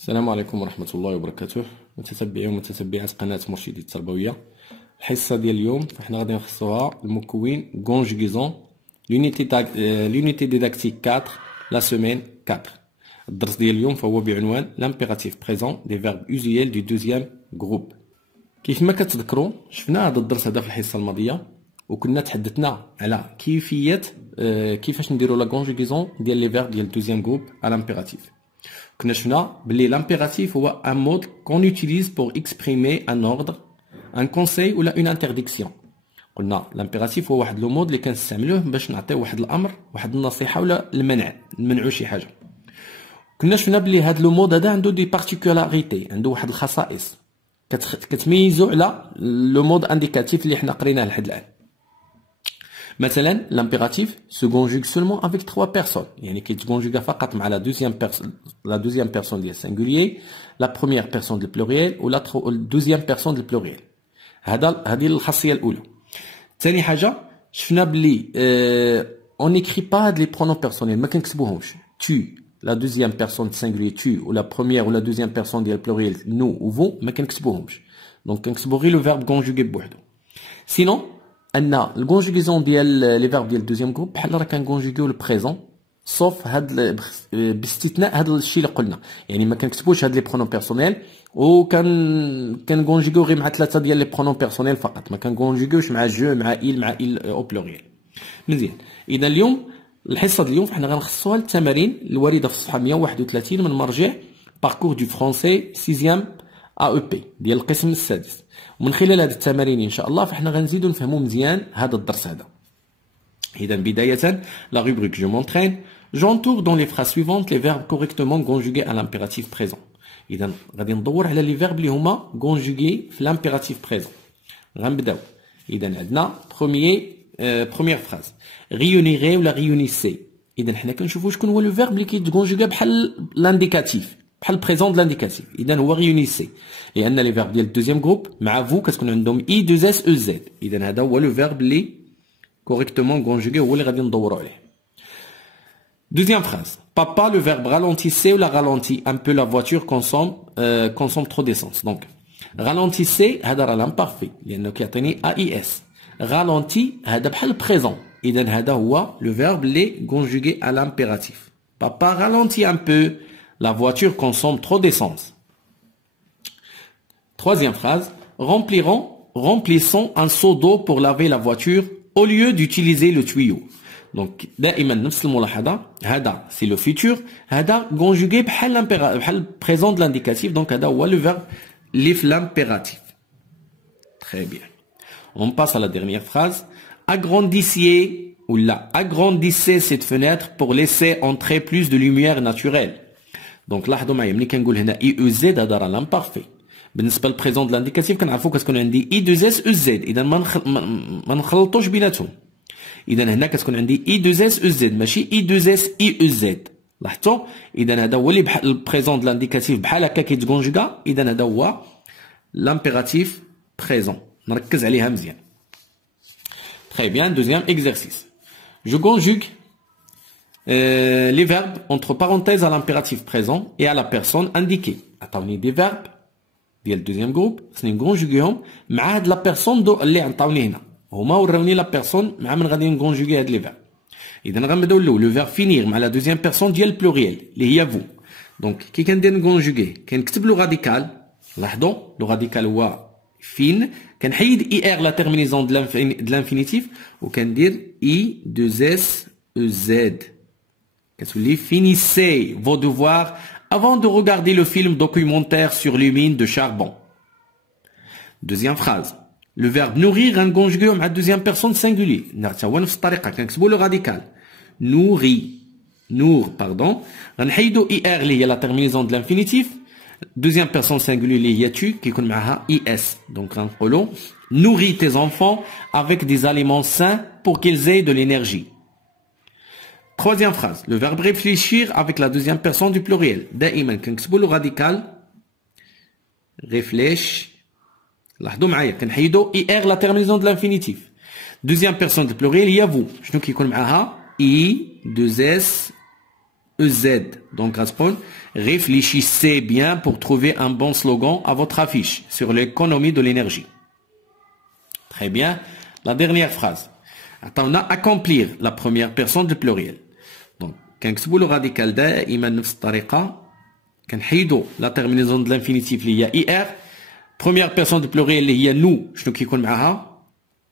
السلام عليكم ورحمة الله وبركاته. متتبعي ومتتبعات قناة مرشدي التربوية. الحصة ديال اليوم فاحنا غادي نخصوها المكون conjugaison l'unité didactique 4 la semaine 4. الدرس ديال اليوم فهو بعنوان l'impératif présent des verbes usuels du deuxième groupe. كيف ما كتذكروا شفنا هذا الدرس هذا في الحصة الماضية وكنا تحدثنا على كيفية كيفاش نديروا لا conjugaison ديال لي فيرب ديال الدوزيام جروب على l'impératif. كنا شفنا بلي l'impératif هو un mode qu'on utilise pour exprimer un ordre, un conseil ou une interdiction. قلنا l'impératif هو واحد لو مود اللي كنستعملوه باش نعطيو واحد الامر واحد النصيحه ولا المنع نمنعوا شي حاجه. كنا شفنا بلي هذا لو مود هذا عنده دي بارتيكولاريتي، عنده واحد الخصائص كتميزو على لو مود انديكاتيف اللي حنا قريناه لحد الان. مثلا l'impératif se conjugue seulement avec 3 personnes، يعني كيتكونجوغا فقط مع لا دوزيام بيرسون ديال singulier، لا بروميير بيرسون ديال pluriel و لا دوزيام بيرسون ديال pluriel. هذه الخاصيه الاولى. ثاني حاجه شفنا بلي on n'écrit pas هاد لي pronoms personnels، ما كنكتبوهمش tu la deuxième personne singulier tu ou la première ou la deuxième personne ديال pluriel nous ou vous ما كنكتبوهمش، دونك كنكتبو غير لو فيرب كونجوغي بوحدو. سينون ان الكونجوغيزون ديال لي فيرب ديال الدوزيام جروب بحال راه كنكونجوغيو البريزون صوف هاد باستثناء هاد الشيء اللي قلنا، يعني ما كنكتبوش هاد لي برونون بيرسونيل و كنكونجوغيو غير مع 3 ديال لي برونون بيرسونيل فقط، ما كنكونجوغيوش مع جو مع إل او بلوريال. مزيان، اذا اليوم الحصه ديال اليوم فحنا غنخصوها للتمارين الوارده في الصفحه 131 من مرجع باركور دو فرونسي 6 AEP ديال القسم السادس. ومن خلال هذه التمارين ان شاء الله فاحنا غنزيدو نفهموا مزيان هذا الدرس هذا. اذا بدايه la rubrique je m'entraîne j'entoure dans les phrases suivantes les verbes correctement conjugués à l'impératif présent. اذا غادي ندور على لي فيرب اللي هما conjugués في l'impératif présent. غنبداو. اذا عندنا première phrase réunirez ولا réunissez. اذا حنا كنشوفوا شكون هو لو فيرب اللي كيتكونجوغا بحال لانديكاتيف بحال بريزون د لانديكاتيف. اذا هو ريونيسي، لان لي فيرب ديال الدوزيام جروب مع فو كتكون عندهم اي 2 اس او زد. اذا هذا هو لو فيرب اللي كوريكتومون كونجوغي هو اللي غادي ندوروا عليه. دوزيام فراز بابا لو فيرب ralentissez ولا ralenti un peu la voiture consomme trop d'essence. دونك ralentissez هذا راه لامبارفي لانه كيعطيني اي اس. ralenti هذا بحال بريزون، اذا هذا هو لو فيرب اللي كونجوغي à l'impératif. Papa ralentit un peu, la voiture consomme trop d'essence. Troisième phrase, remplissons un seau d'eau pour laver la voiture au lieu d'utiliser le tuyau. Donc دائما نفس الملاحظة، هذا c'est le futur، هذا conjugué بحال présent de l'indicatif، donc هذا هو le verbe اللي في l'impératif. Très bien. On passe à la dernière phrase, agrandissez cette fenêtre pour laisser entrer plus de lumière naturelle. دونك لاحظوا معايا ملي كنقول هنا اي او زد هذا راه لامبارفي. بالنسبه للبريزون د لانديكاتيف كنعرفوا كتكون عندي اي 2 اس او زد، اذا ما نخلطوش بيناتهم. اذا هنا كتكون عندي اي 2 اس او زد ماشي اي 2 اس اي او زد. لاحظتوا؟ اذا هذا هو اللي بحال البريزون د لانديكاتيف بحال هكا كيتكونجوغا، اذا هذا هو لامبيراتيف بريزون. نركز عليها مزيان. Très bien, deuxième exercice. Je conjugue les verbes entre parenthèses à l'impératif présent et à la personne indiquée. عطاوني دي فيرب ديال الدوزيام جروب خصني نكونجوغيهم مع هاد لا بيرسون اللي عطاوني هنا، هما وراوني لا بيرسون مع من غادي نكونجوغي هاد لي فيرب. اذا غنبداو الاول لو فيرب فينير مع لا دوزيام بيرسون ديال بلوريال اللي هي فو. دونك كي كندير نكونجوغي كنكتب لو راديكال، لاحظوا لو راديكال هو فين، كنحيد اي ار لا تيرمينيزون د لانفينيتيف وكندير اي 2 اس او زد. كتولي finissez vos devoirs avant de regarder le film documentaire sur les mines de charbon. Deuxième phrase, le verbe nourrir غنكونجوغيو مع deuxième personne singulier، حتى هو نفس الطريقه كنكتبوا لو راديكال pardon، غنحيدوا اي ار اللي هي لا تيرمينيزون د لانفينيتيف، deuxième personne singulier اللي هي tu كيكون معها اي اس. دونك غنقولوا nourris tes enfants avec des aliments sains pour qu'ils aient de l'énergie. Troisième phrase, le verbe réfléchir avec la deuxième personne du pluriel. دائما كنكتبوا له radical réfléch. لاحظوا معايا كنحيدوا اي ار لا تيرمينيزون د لانفينيتيف. deuxième personne du pluriel هي vous، شنو كيكون معها اي 2 اس EZ. Donc, réfléchissez bien pour trouver un bon slogan à votre affiche sur l'économie de l'énergie. Très bien. La dernière phrase. On a accomplir la première personne du pluriel. Donc, quand on le radical دائما نفس الطريقة كنحيدوا la terminaison de l'infinitif اللي هي IR. Première personne du pluriel اللي هي nous. شنو كيكون معها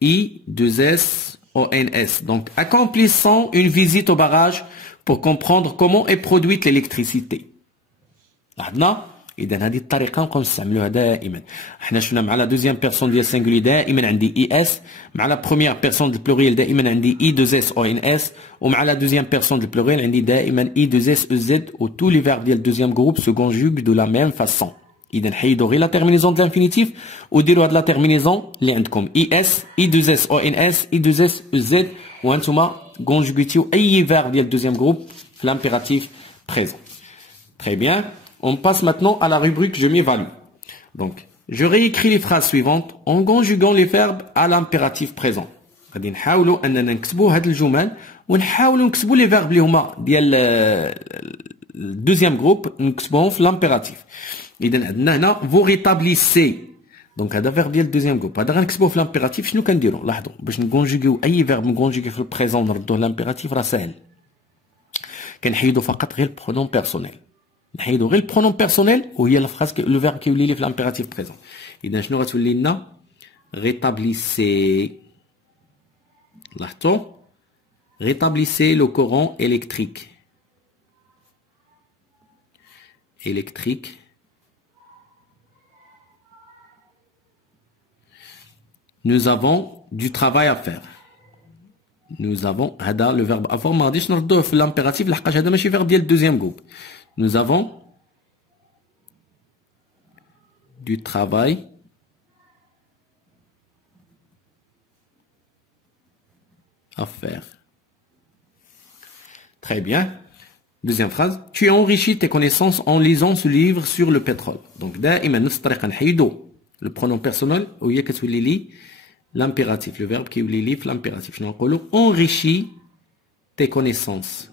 I2SONS. Donc, accomplissons une visite au barrage pour comprendre comment est produite l'électricité. لاحظنا اذا هذه الطريقه نبقاو نستعملوها دائما. احنا شفنا مع لا دوزيام بيرسون ديال سينغولي دائما عندي اي اس، مع لا بروميير بيرسون دو بلوريال دائما عندي اي 2 اس او ان اس، ومع لا دوزيام بيرسون دو بلوريال عندي دائما اي 2 اس او زد، و تو لي فيرب ديال دوزيام جروب سو كونجوغ دو لا ميم فاسون. اذا حيدوا غير لا تيرمينيزون دو لانفينيتيف وديروا هاد لا تيرمينيزون اللي عندكم اي اس، اي 2 اس او ان اس، اي 2 اس او زد، وانتوما كونجوغيتيو اي فيرب ديال دوزيام جروب في لامبيراتيف بريزون. Très bien. On passe maintenant à la rubrique je m'évalue. Donc, je réécris les phrases suivantes en conjuguant les verbes à l'impératif présent. غادي نحاولوا اننا نكتبوا هاد الجمل ونحاولوا نكتبوا لي فيرب اللي هما ديال الدوزيام جروب نكتبوهم في لامبيراتيف. اذا عندنا هنا فو ريتابليسي. دونك هذا فيرب ديال الدوزيام جروب، هذا غنكتبوه في لامبيراتيف. شنو كنديروا؟ لاحظوا باش نكونجوغيو اي فيرب نكونجوغي في البريزون نردوه لامبيراتيف راه ساهل. كنحيدوا فقط غير البرونون بيرسونيل. نحيدو غير البرونون بيرسونيل وهي الفراز لو فيرب كيولي لي في لامبيراتيف بريزون. اذا شنو غتولي لنا؟ ريتابليسي. لاحظتوا؟ ريتابليسي لو كورون électrique. électrique. Nous avons du travail à faire. Nous avons هذا لو فيرب افور ما غاديش نردوه في لامبيراتيف لحقاش هذا ماشي فيرب ديال الدوزيام جروب. Nous avons du travail à faire. Très bien. Deuxième phrase. Tu enrichis tes connaissances en lisant ce livre sur le pétrole. Donc, دائما نفس الطريقة نحيدو le pronom personnel وهي كتولي لي l'impératif. Le verbe كيولي لي في l'impératif. شنو نقولو؟ enrichis tes connaissances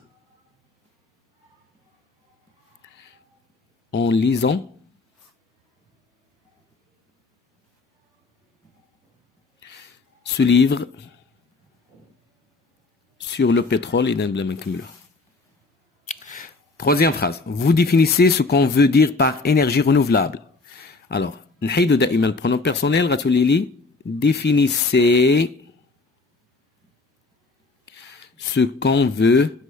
en lisant ce livre sur le pétrole. Troisième phrase. Vous définissez ce qu'on veut dire par énergie renouvelable. Alors, نحيدو دائما le pronom personnel غتولي لي définissez ce qu'on veut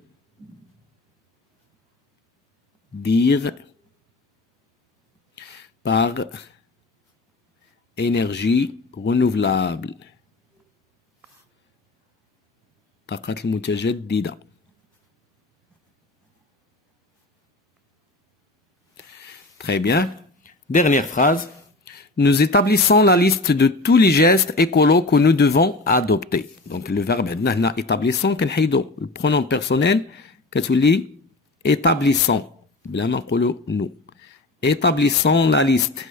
dire par énergie renouvelable. طاقة المتجددة. Très bien. Dernière phrase. Nous établissons la liste de tous les gestes écolos que nous devons adopter. Donc le verbe عندنا هنا établissons كنحيدو le pronom personnel كتولي établissons بلا ما نقولو nous. Établissons la liste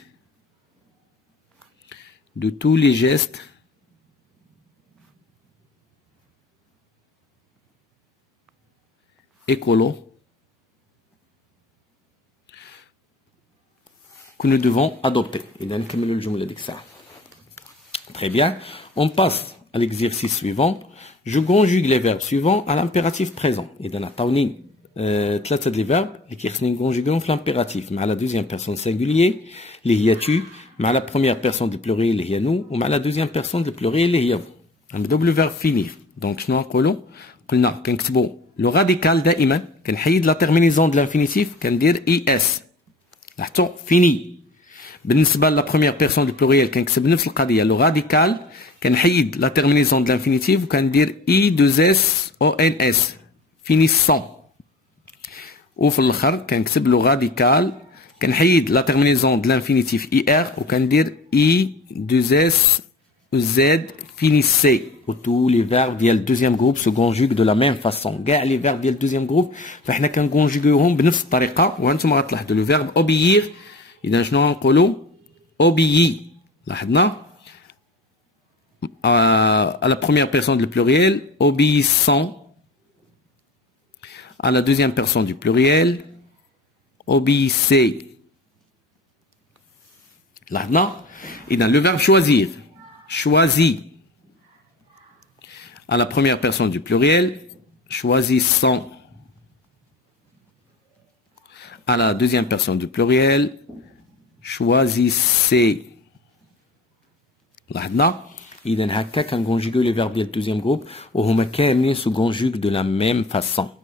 de tous les gestes écolos que nous devons adopter. إذا نكملوا الجملة ديك الساعة. Très bien. On passe à l'exercice suivant. Je conjugue les verbes suivants à l'impératif présent. إذا عطاوني ثلاثة ديال الفيرب اللي كيخصني نكونجوغيهم في لامبيراتيف مع لا دوزيام بيرسون سينغوليي اللي هي tu، مع لا بروميير بيرسون دو بلوريال اللي هي nous، ومع لا دوزيام بيرسون دو بلوريال اللي هي vous. غنبداو بلو فيرب فينير. دونك شنو نقولوا؟ قلنا كنكتبوا لو راديكال دائما كنحيد لا تيرمينيزون دو لانفينيتيف كندير اي اس. لاحظتوا؟ فيني. بالنسبه لا بروميير بيرسون دو بلوريال كنكتب نفس القضيه لو راديكال كنحيد لا تيرمينيزون دو لانفينيتيف وكندير اي 2 اس او ان اس فينيسون. وفي الاخر كنكتب لو راديكال كنحيد لا تيرمينيزون د لانفينيتيف اي ار وكندير اي 2 اس او زد فينيسي. و تو لي فيرب ديال الدوزيام جروب سو كونجوغ دو لا ميم فاسون. كاع لي فيرب ديال الدوزيام جروب فاحنا كنكونجوغيوهم بنفس الطريقه. وانتم غتلاحظوا لو فيرب اوبيير. اذا شنو غنقولوا؟ اوبيي. لاحظنا à la première personne du pluriel obéissant. à la deuxième personne du pluriel, obéissez. Là, non. Et dans le verbe choisir, choisis. À la première personne du pluriel, choisissons. À la deuxième personne du pluriel, choisissez. لاحظنا إذا هكا كنكونجيغيو لي فيرب ديال الدوزيام جروب وهما كاملين سو كونجوغ دو لا ميم فاسون.